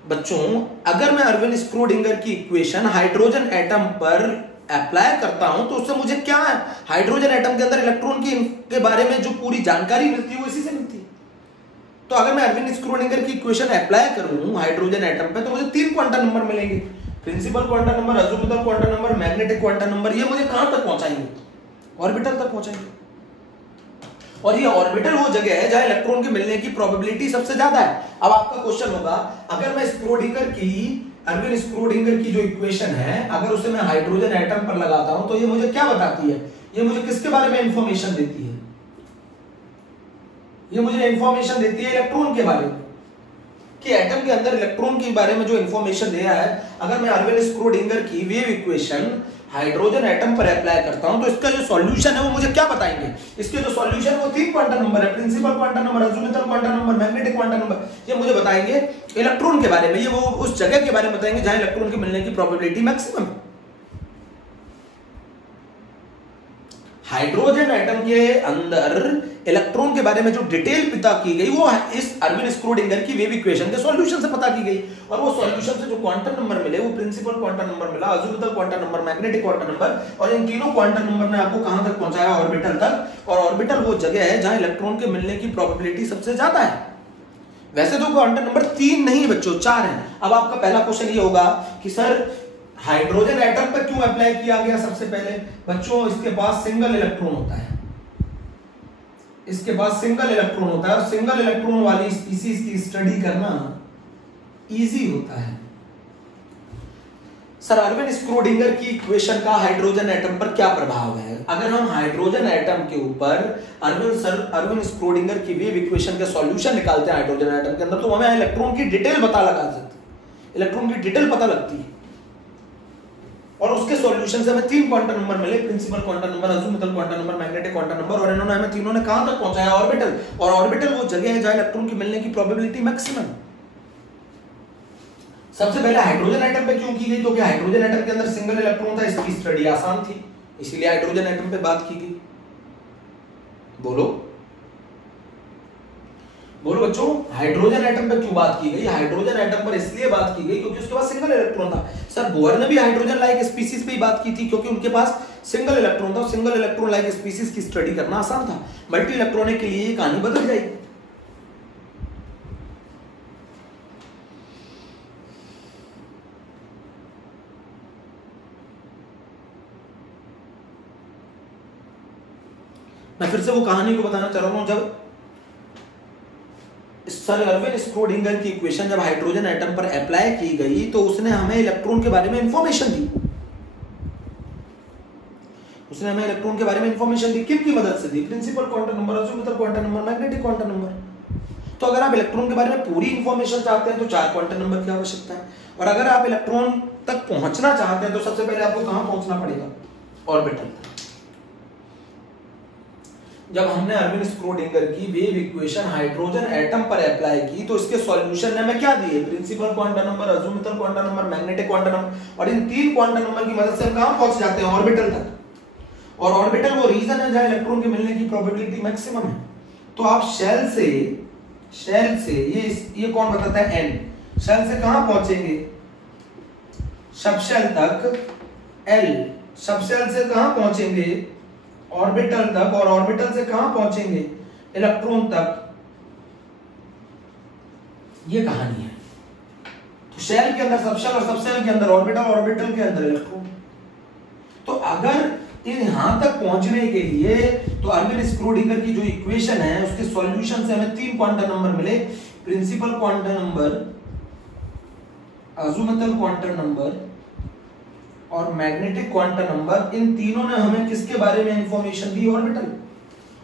बच्चों अगर मैं अरविंद स्क्रोडिंगर की इक्वेशन हाइड्रोजन एटम पर अप्लाई करता हूं तो उससे मुझे क्या है? हाइड्रोजन एटम के अंदर इलेक्ट्रॉन के बारे में जो पूरी जानकारी मिलती है वो इसी से मिलती है। तो अगर मैं अरविंद स्क्रोडिंगर की इक्वेशन अप्लाई करूं हाइड्रोजन एटम पे तो मुझे 3 क्वांटम नंबर मिलेंगे, principal quantum number, azimuthal quantum number, magnetic quantum number. ये मुझे कहां तक पहुंचाएंगे? ऑर्बिटल तक पहुंचाएंगे। और ये ऑर्बिटल वो जगह है जहां इलेक्ट्रॉन के मिलने की प्रोबेबिलिटी सबसे ज्यादा है। अब आपका क्वेश्चन होगा, अगर मैं अरविंद स्क्रोडिंगर की जो इक्वेशन है अगर उसे मैं हाइड्रोजन एटम पर लगाता हूं तो ये मुझे क्या बताती है? ये मुझे किसके बारे में इंफॉर्मेशन देती है? ये मुझे इंफॉर्मेशन देती है इलेक्ट्रॉन के बारे में, कि एटम के अंदर इलेक्ट्रॉन के बारे में जो इंफॉर्मेशन दिया है, अगर मैं अरविंद स्क्रोडिंगर की वेव इक्वेशन हाइड्रोजन एटम पर अप्लाई करता हूं तो इसका जो सॉल्यूशन है वो मुझे क्या बताएंगे? इसके जो सॉल्यूशन है वो 3 क्वांटम नंबर है, principal quantum number, azimuthal quantum number, magnetic quantum number. ये मुझे बताएंगे इलेक्ट्रॉन के बारे में, ये वो उस जगह के बारे में बताएंगे जहां इलेक्ट्रॉन के मिलने की प्रोबेबिलिटी मैक्सिमम है। हाइड्रोजन एटम के अंदर इलेक्ट्रॉन के बारे में जो डिटेल पता की गई वो इस अरविंद स्क्रोडिंगर की वेव इक्वेशन के सॉल्यूशन से पता की गई, और वो सॉल्यूशन से जो क्वांटम नंबर मिले वो प्रिंसिपल क्वांटम नंबर मिला, azimuthal quantum number, magnetic quantum number, और इन तीनों क्वांटम नंबर ने आपको कहां तक पहुंचाया? ऑर्बिटल तक। और ऑर्बिटल वो जगह है जहां इलेक्ट्रॉन के मिलने की प्रोबेबिलिटी सबसे ज्यादा है। वैसे तो क्वांटम नंबर 3 नहीं बच्चों 4 है। अब आपका पहला क्वेश्चन ये होगा कि सर हाइड्रोजन एटम पर क्यों अप्लाई किया गया? सबसे पहले बच्चों इसके पास सिंगल इलेक्ट्रॉन होता है, इसके पास सिंगल इलेक्ट्रॉन होता है, और सिंगल इलेक्ट्रॉन वाली स्पीसीज की स्टडी करना इजी होता है। सर अरविंद स्क्रोडिंगर की इक्वेशन का हाइड्रोजन एटम पर क्या प्रभाव है? अगर हम हाइड्रोजन एटम के ऊपर अरविंद स्क्रोडिंगर की वेव इक्वेशन के सॉल्यूशन निकालते हैं हाइड्रोजन एटम के अंदर, तो हमें इलेक्ट्रॉन की डिटेल पता लगा सकते हैं, इलेक्ट्रॉन की डिटेल पता लगती है। और उसके सॉल्यूशन से हमें 3 क्वांटम नंबर मिले, principal quantum number, azimuthal quantum number, magnetic quantum number, और इन्होंने हमें तीनों ने कहां तक पहुंचाया? ऑर्बिटल। और ऑर्बिटल वो जगह है जहां इलेक्ट्रॉन की मिलने की प्रोबेबिलिटी मैक्सिमम। सबसे पहले हाइड्रोजन एटम पे क्यों की गई? क्योंकि हाइड्रोजन एटम के अंदर सिंगल इलेक्ट्रॉन था, इसकी स्टडी आसान थी, इसीलिए हाइड्रोजन एटम पे बात की गई। बोलो बोलो बच्चों, हाइड्रोजन एटम पर क्यों बात की गई? हाइड्रोजन एटम पर इसलिए बात की गई क्योंकि उसके पास सिंगल इलेक्ट्रॉन था। सर बोहर ने भी हाइड्रोजन लाइक स्पीसीज पे ही बात की थी, क्योंकि उनके पास सिंगल इलेक्ट्रॉन था, सिंगल इलेक्ट्रॉन लाइक स्पीसीज की स्टडी करना आसान था। मल्टी इलेक्ट्रॉनिक के लिए ये कहानी बदल जाएगी। मैं फिर से वो कहानी को बताना चाह रहा हूं, जब सर अर्विन स्क्रोडिंगर की इक्वेशन जब हाइड्रोजन एटम पर अप्लाई की गई तो उसने हमें इलेक्ट्रॉन के बारे में इंफॉर्मेशन दी। उसने हमें इलेक्ट्रॉन के बारे में इंफॉर्मेशन दी, किन की मदद से दी? Principal quantum number, azimuthal quantum number, magnetic quantum number. तो अगर आप इलेक्ट्रॉन के बारे में पूरी इंफॉर्मेशन चाहते हैं तो 4 क्वांटम नंबर की आवश्यकता है, और अगर आप इलेक्ट्रॉन तक पहुंचना चाहते हैं तो सबसे पहले आपको कहां पहुंचना पड़ेगा? ऑर्बिटल तक। जब हमने अर्विन स्क्रोडिंगर की वेव इक्वेशन हाइड्रोजन एटम पर अप्लाई की तो इसके सॉल्यूशन ने हमें क्या दिए? Principal quantum number, azimuthal quantum number, magnetic quantum number, और इन 3 क्वांटम नंबर की मदद से हम कहां पहुंच जाते हैं? ऑर्बिटल तक। और ऑर्बिटल वो रीजन है जहां इलेक्ट्रॉन के मिलने की प्रोबेबिलिटी मैक्सिमम है। तो आप शेल से ये कौन बताता है? एन। शेल से कहां पहुंचेंगे? सबशेल तक, एल। सबशेल से कहां पहुंचेंगे? ऑर्बिटल तक, और ऑर्बिटल से कहां पहुंचेंगे? इलेक्ट्रॉन तक। ये कहानी है। तो शेल के अंदर सबशेल, और सबशेल के अंदर ऑर्बिटल, ऑर्बिटल के अंदर इलेक्ट्रॉन। तो अगर यहां तक पहुंचने के लिए तो अर्विन स्क्रोडिंगर की जो इक्वेशन है उसके सॉल्यूशन से हमें 3 क्वांटम नंबर मिले। Principal quantum number, azimuthal quantum number और मैग्नेटिक क्वांटम नंबर। इन तीनों ने हमें किसके बारे में इंफॉर्मेशन दी? ऑर्बिटल।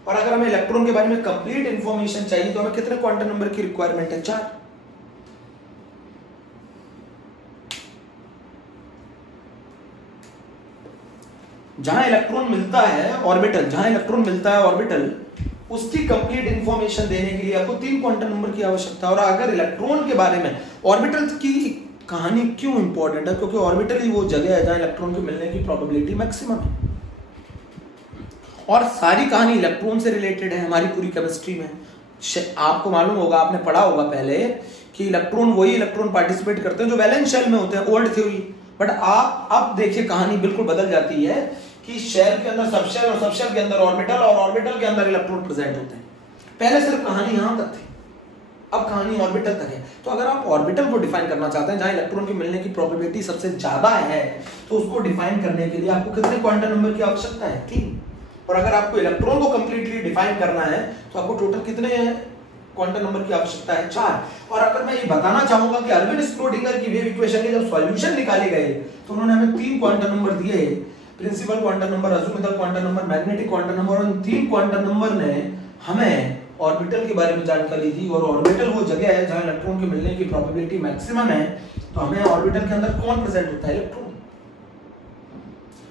और अगर हमें इलेक्ट्रॉन के बारे में कंप्लीट इंफॉर्मेशन चाहिए तो हमें कितने क्वांटम नंबर की रिक्वायरमेंट है? 4। जहां इलेक्ट्रॉन मिलता है ऑर्बिटल, जहां इलेक्ट्रॉन मिलता है ऑर्बिटल, उसकी कंप्लीट इंफॉर्मेशन देने के लिए आपको 3 क्वांटम नंबर की आवश्यकता है। और अगर इलेक्ट्रॉन के बारे में, ऑर्बिटल की कहानी क्यों इंपॉर्टेंट है? क्योंकि ऑर्बिटल ही वो जगह है जहां इलेक्ट्रॉन के मिलने की प्रोबेबिलिटी मैक्सिमम है। और सारी कहानी इलेक्ट्रॉन से रिलेटेड है हमारी पूरी केमिस्ट्री में। आपको मालूम होगा, आपने पढ़ा होगा पहले कि इलेक्ट्रॉन वही इलेक्ट्रॉन पार्टिसिपेट करते हैं जो वैलेंस शेल में होते हैं, ओल्ड थ्योरी। बट आप अब देखिए कहानी बिल्कुल बदल जाती है कि शेल के अंदर सबशेल, और सबशेल के अंदर ऑर्बिटल, और ऑर्बिटल के अंदर इलेक्ट्रॉन प्रेजेंट होते हैं। पहले सिर्फ कहानी यहां तक थी, अब कहानी ऑर्बिटल तक है। तो अगर आप ऑर्बिटल को डिफाइन करना चाहते हैं जहां इलेक्ट्रॉन के मिलने की प्रोबेबिलिटी सबसे ज्यादा है, तो उसको डिफाइन करने के लिए आपको कितने क्वांटम नंबर की आवश्यकता है? 3। और अगर आपको इलेक्ट्रॉन को कंप्लीटली डिफाइन करना है तो आपको टोटल कितने क्वांटम नंबर की आवश्यकता है? 4। और अगर मैं ये बताना चाहूंगा कि अर्विन स्क्रोडिंगर की वेव इक्वेशन के जब सॉल्यूशन निकाले गए तो उन्होंने हमें 3 क्वांटम नंबर दिए, principal quantum number, azimuthal quantum number, magnetic quantum number. और इन 3 क्वांटम नंबर ने हमें ऑर्बिटल के बारे में जानकारी दी। और ऑर्बिटल वो जगह है जहां इलेक्ट्रॉन के मिलने की प्रोबेबिलिटी मैक्सिमम है। तो हमें ऑर्बिटल के अंदर कौन प्रेजेंट होता है? इलेक्ट्रॉन।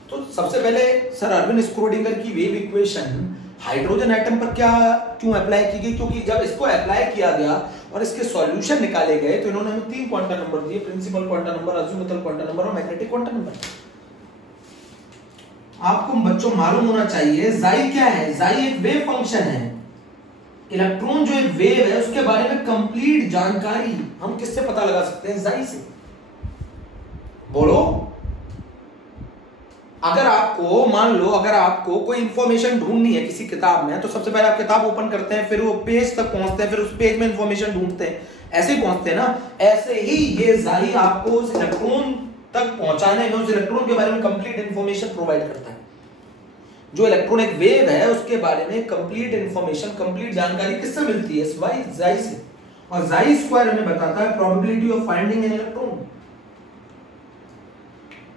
तो सबसे पहले सर अर्विन स्क्रोडिंगर की वेव इक्वेशन हाइड्रोजन एटम पर क्यों अप्लाई की गई? क्योंकि जब इसको अप्लाई किया गया और इसके सॉल्यूशन निकाले गए तो इन्होंने हमें 3 क्वांटम नंबर दिए, principal quantum number, azimuthal quantum number और मैग्नेटिक क्वांटम नंबर। आपको बच्चों मालूम होना चाहिए जाई क्या है? जाई एक वेव फंक्शन है। इलेक्ट्रॉन जो एक वेव है उसके बारे में कंप्लीट जानकारी हम किससे पता लगा सकते हैं? जाई से। बोलो, अगर आपको मान लो अगर आपको कोई इंफॉर्मेशन ढूंढनी है किसी किताब में, तो सबसे पहले आप किताब ओपन करते हैं, फिर वो पेज तक पहुंचते हैं, फिर उस पेज में इंफॉर्मेशन ढूंढते हैं, ऐसे ही पहुंचते हैं ना। ऐसे ही ये जाई आपको उस इलेक्ट्रॉन तक पहुंचाने में, उस इलेक्ट्रॉन के बारे में कंप्लीट इंफॉर्मेशन प्रोवाइड करता है। जो इलेक्ट्रॉन एक वेव है उसके बारे में कंप्लीट इंफॉर्मेशन, कंप्लीट जानकारी किससे मिलती है? जाई से। और जाई स्क्वायर हमें बताता है probability of finding an electron.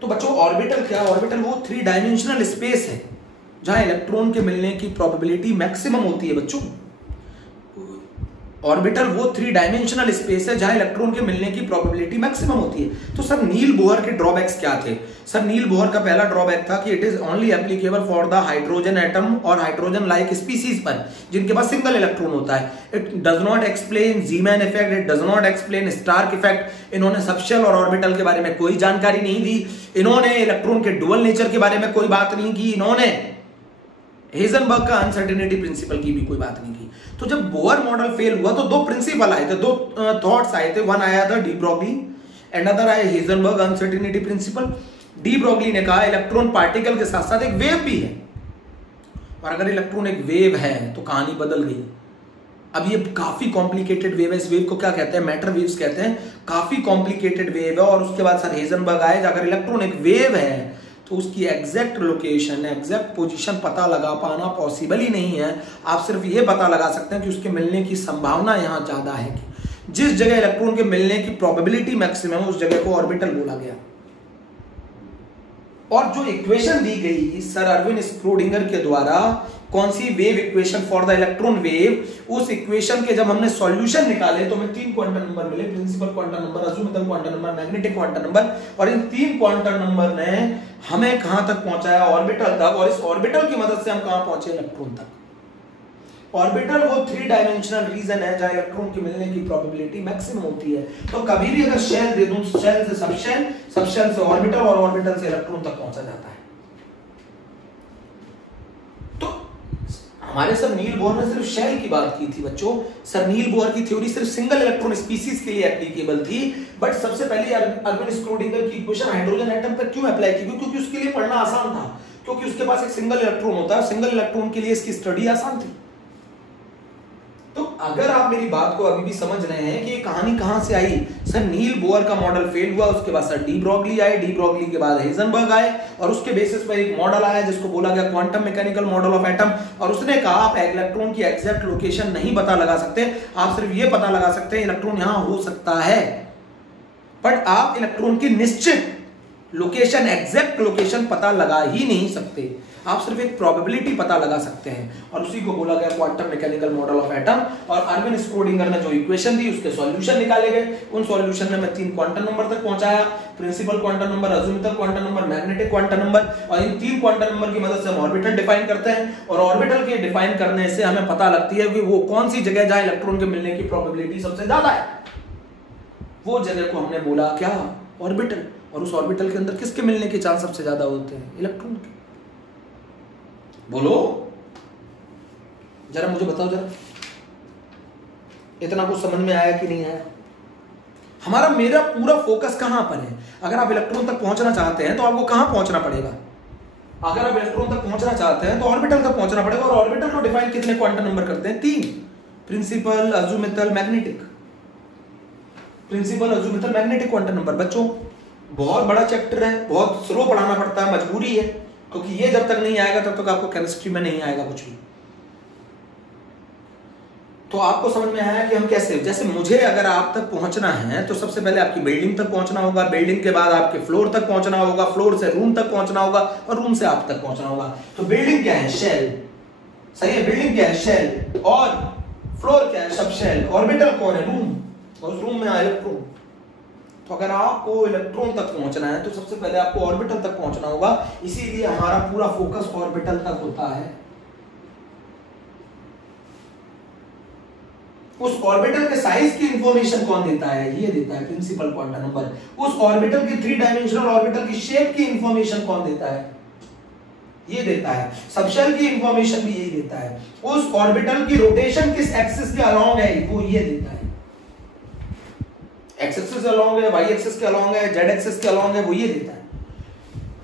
तो बच्चों ऑर्बिटल क्या है? ऑर्बिटल वो 3 डायमेंशनल स्पेस है जहां इलेक्ट्रॉन के मिलने की प्रोबेबिलिटी मैक्सिमम होती है। बच्चों ऑर्बिटल वो 3 डायमेंशनल स्पेस है जहां इलेक्ट्रॉन के मिलने की प्रोबेबिलिटी मैक्सिमम होती है। तो सर नील बोहर के ड्रॉबैक्स क्या थे? सर नील बोहर का पहला ड्रॉबैक था कि it is only applicable for the hydrogen atom और हाइड्रोजन लाइक स्पीसीज पर जिनके पास सिंगल इलेक्ट्रॉन होता है। It does not explain Zeeman effect, it does not explain Stark effect. इन्होंने सबशेल और ऑर्बिटल के बारे में कोई जानकारी नहीं दी। इन्होंने इलेक्ट्रॉन के डुअल नेचर के बारे में कोई बात नहीं की। इन्होंने हेजनबर्ग का अनसर्टेनिटी प्रिंसिपल की भी कोई बात नहीं की। तो जब बोहर मॉडल फेल हुआ तो 2 प्रिंसिपल आए थे, 2 थॉट्स आए थे। वन आया था डी ब्रॉगली एंड अदर आया Heisenberg uncertainty principle. De Broglie ने कहा इलेक्ट्रॉन पार्टिकल के साथ साथ एक वेव भी है, और अगर इलेक्ट्रॉन एक वेव है तो कहानी बदल गई। अब ये काफी कॉम्प्लिकेटेड वेव है। इस वेव को क्या कहते हैं? मैटर वेव्स कहते हैं। काफी कॉम्प्लिकेटेड वेव है। और उसके बाद सर हेजनबर्ग आए, अगर इलेक्ट्रॉन एक वेव है तो उसकी एग्जैक्ट लोकेशन, एग्जैक्ट पोजीशन पता लगा पाना पॉसिबल ही नहीं है। आप सिर्फ ये पता लगा सकते हैं कि उसके मिलने की संभावना यहाँ ज्यादा है। जिस जगह इलेक्ट्रॉन के मिलने की प्रोबेबिलिटी मैक्सिमम उस जगह को ऑर्बिटल बोला गया। और जो इक्वेशन दी गई सर अरविंद स्क्रोडिंगर के द्वारा, कौन सी wave equation for the electron wave, उस इक्वेशन के जब हमने सॉल्यूशन निकाले तो हमें 3 क्वांटम नंबर मिले, principal quantum number, azimuthal quantum number, magnetic quantum number. और इन 3 क्वांटम नंबर ने हमें कहां तक पहुंचाया, ऑर्बिटल तक। और इस ऑर्बिटल की मदद से हम कहां पहुंचे, इलेक्ट्रॉन तक। ऑर्बिटल वो 3 डायमेंशनल रीजन है जहां इलेक्ट्रॉन के मिलने की प्रोबेबिलिटी मैक्सिमम होती है। तो कभी भी अगर शेल दे दूं, शेल से सबशेल, सबशेल से ऑर्बिटल और ऑर्बिटल से इलेक्ट्रॉन तक पहुंचा जाता है। तो हमारे सर नील बोहर ने सिर्फ शेल की बात की थी बच्चों। सर नील बोहर की थ्योरी सिर्फ सिंगल इलेक्ट्रॉन स्पीसीज के लिए एप्लीकेबल थी, बट सबसे पहले अरविंद स्क्रोडिंगर की इक्वेशन हाइड्रोजन एटम पर क्यों अप्लाई की? क्योंकि उसके लिए पढ़ना आसान था, क्योंकि उसके पास एक सिंगल इलेक्ट्रॉन होता है, सिंगल इलेक्ट्रॉन के लिए इसकी स्टडी आसान थी। तो अगर आप मेरी बात को अभी भी समझ रहे हैं कि ये कहानी कहां से आई, सर नील बोहर का मॉडल फेल हुआ, उसके बाद सर डी ब्रॉगली आए, डी ब्रॉगली के बाद हेजनबर्ग आए, और उसके बेसिस पर एक मॉडल आया जिसको बोला गया quantum mechanical model of atom. और उसने कहा आप इलेक्ट्रॉन की एग्जैक्ट लोकेशन नहीं पता लगा सकते, आप सिर्फ ये पता लगा सकते हैं इलेक्ट्रॉन यहां हो सकता है, बट आप इलेक्ट्रॉन की निश्चित लोकेशन, एग्जैक्ट लोकेशन पता लगा ही नहीं सकते, आप सिर्फ एक प्रोबेबिलिटी पता लगा सकते हैं। और उसी को बोला गया quantum mechanical model of atom. और अरविंद स्क्रोडिंगर ने जो इक्वेशन दी उसके सॉल्यूशन निकाले गए, उन सॉल्यूशन ने मैं 3 क्वांटम नंबर तक पहुंचाया, principal quantum number, azimuthal quantum number, magnetic quantum number. और इन 3 क्वांटम नंबर की मदद से हम ऑर्बिटल डिफाइन करते हैं, और ऑर्बिटल के डिफाइन करने से हमें पता लगती है कि वो कौन सी जगह जहां इलेक्ट्रॉन के मिलने की प्रोबेबिलिटी सबसे ज्यादा है, वो जगह को हमने बोला क्या, ऑर्बिटल। और उस ऑर्बिटल के अंदर किसके मिलने के चांस सबसे ज्यादा होते हैं, इलेक्ट्रॉन के। बोलो जरा, मुझे बताओ जरा, इतना कुछ समझ में आया कि नहीं आया? हमारा मेरा पूरा फोकस कहां पर है? अगर आप इलेक्ट्रॉन तक पहुंचना चाहते हैं तो आपको कहां पहुंचना पड़ेगा? अगर आप इलेक्ट्रॉन तक पहुंचना चाहते हैं तो ऑर्बिटल तक पहुंचना पड़ेगा। और ऑर्बिटल को डिफाइन कितने क्वांटम नंबर करते हैं? 3, principal, azimuthal, magnetic. Principal, azimuthal, magnetic quantum number. बच्चों बहुत बड़ा चैप्टर है, बहुत स्लो पढ़ाना पड़ता है, मजबूरी है, क्योंकि ये जब तक नहीं आएगा तब तक आपको केमिस्ट्री में नहीं आएगा कुछ भी। तो आपको समझ में आया कि हम कैसे, जैसे मुझे अगर आप तक पहुंचना है तो सबसे पहले आपकी बिल्डिंग तक पहुंचना होगा, बिल्डिंग के बाद आपके फ्लोर तक पहुंचना होगा, फ्लोर से रूम तक पहुंचना होगा, और रूम से आप तक पहुंचना होगा। तो बिल्डिंग क्या है? शेल। सही है, बिल्डिंग क्या है? शेल। और फ्लोर क्या है? सब शेल। ऑर्बिटल कौन है? रूम। और उस रूम में इलेक्ट्रॉन। तो अगर आपको इलेक्ट्रॉन तक पहुंचना है तो सबसे पहले आपको ऑर्बिटल तक पहुंचना होगा, इसीलिए हमारा पूरा फोकस ऑर्बिटल तक होता है। उस ऑर्बिटल के साइज की इंफॉर्मेशन कौन देता है? ये देता है प्रिंसिपल क्वांटम नंबर। उस ऑर्बिटल की 3 डायमेंशनल ऑर्बिटल की शेप की इंफॉर्मेशन कौन देता है? ये देता है। सबशेल की इंफॉर्मेशन भी यही देता है। उस ऑर्बिटल की रोटेशन किस एक्सिस के अलोंग है, वो ये देता है। एक्स एक्सिस के अलोंग है, वाई एक्सिस के अलोंग है, जेड एक्सिस के अलोंग है, वो ये देता है।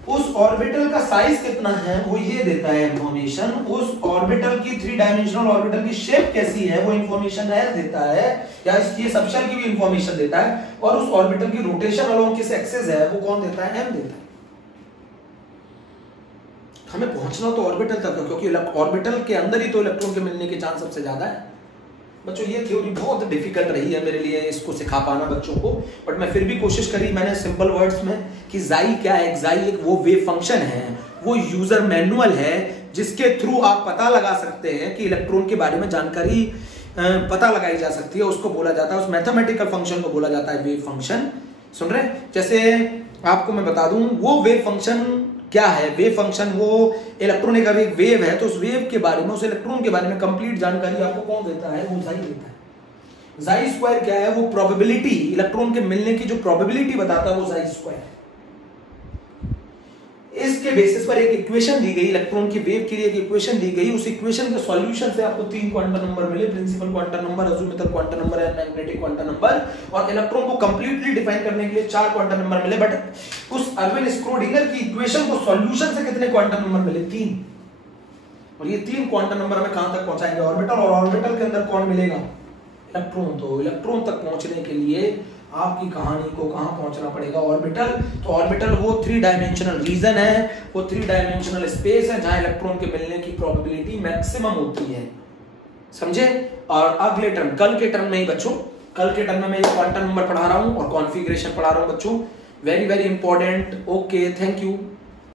उस ऑर्बिटल का साइज कितना है वो ये देता है इंफॉर्मेशन। उस ऑर्बिटल की 3 डायमेंशनल ऑर्बिटल की शेप कैसी है वो इंफॉर्मेशन एल देता है, या इसकी सबशेल की भी इंफॉर्मेशन देता है। और उस ऑर्बिटल की रोटेशन अलोंग किस एक्सिस है वो कौन देता है? एम देता है। हमें पहुंचना तो ऑर्बिटल तक है, क्योंकि ऑर्बिटल के अंदर ही तो इलेक्ट्रॉन के मिलने के चांस सबसे ज्यादा है। बच्चों ये थ्योरी बहुत डिफिकल्ट रही है मेरे लिए इसको सिखा पाना बच्चों को, बट मैं फिर भी कोशिश करी मैंने सिंपल वर्ड्स में कि जाई क्या है। जाई एक वो वेव फंक्शन है, वो यूजर मैनुअल है जिसके थ्रू आप पता लगा सकते हैं कि इलेक्ट्रॉन के बारे में जानकारी पता लगाई जा सकती है। उसको बोला जाता है, उस मैथमेटिकल फंक्शन को बोला जाता है वेव फंक्शन। सुन रहे? जैसे आपको मैं बता दूं वो वेव फंक्शन क्या है। वेव फंक्शन वो इलेक्ट्रॉन का एक वेव है, तो उस वेव के बारे में, उस इलेक्ट्रॉन के बारे में कंप्लीट जानकारी आपको कौन देता है? वो जाई देता है। जाई स्क्वायर क्या है? वो प्रोबेबिलिटी, इलेक्ट्रॉन के मिलने की जो प्रोबेबिलिटी बताता है वो जाई स्क्वायर है। इसके बेसिस पर एक इक्वेशन दी गई, इलेक्ट्रॉन की वेव के लिए एक इक्वेशन दी गई। उस इक्वेशन के सॉल्यूशन से आपको 3 क्वांटम नंबर मिले, principal quantum number, azimuthal quantum number and magnetic quantum number. और इलेक्ट्रॉन को कंप्लीटली डिफाइन करने के लिए 4 क्वांटम नंबर मिले। बट उस अरविंद स्क्रोडिंगर की इक्वेशन को सॉल्यूशन से कितने क्वांटम नंबर मिले? 3। और ये 3 क्वांटम नंबर हमें कहां तक पहुंचाएंगे? ऑर्बिटल। और ऑर्बिटल के अंदर कौन मिलेगा? इलेक्ट्रॉन। तो इलेक्ट्रॉन तक पहुंचने के लिए आपकी कहानी को कहां पहुंचना पड़ेगा? ऑर्बिटल। तो ऑर्बिटल वो 3 डायमेंशनल रीजन है, वो 3 डायमेंशनल स्पेस है जहां इलेक्ट्रॉन के मिलने की प्रोबेबिलिटी मैक्सिमम होती है। समझे? और अगले टर्म, कल के टर्म में ही बच्चों कल के टर्म में मैं ये क्वांटम नंबर पढ़ा रहा हूँ और कॉन्फ़िगरेशन पढ़ा रहा हूँ बच्चों, very very important. Okay, thank you.